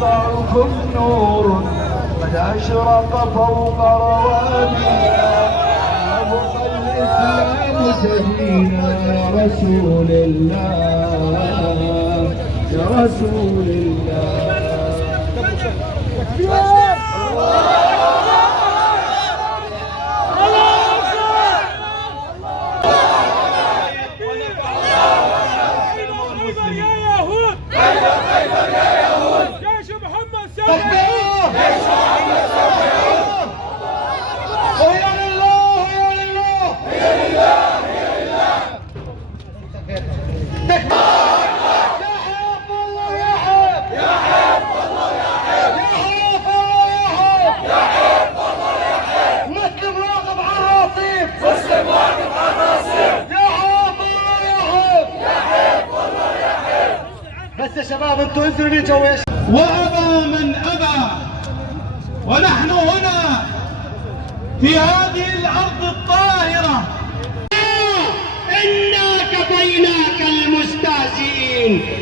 سطعكم نور قد أشرق فوق روابينا يبقى الإسلام سفينا يا رسول الله يا رسول الله. بس يا شباب انتوا انزلوا ليجوا ايش؟ وأبى من أبى، ونحن هنا في هذه الأرض الطاهرة. إنا كفيناك المستهزئين.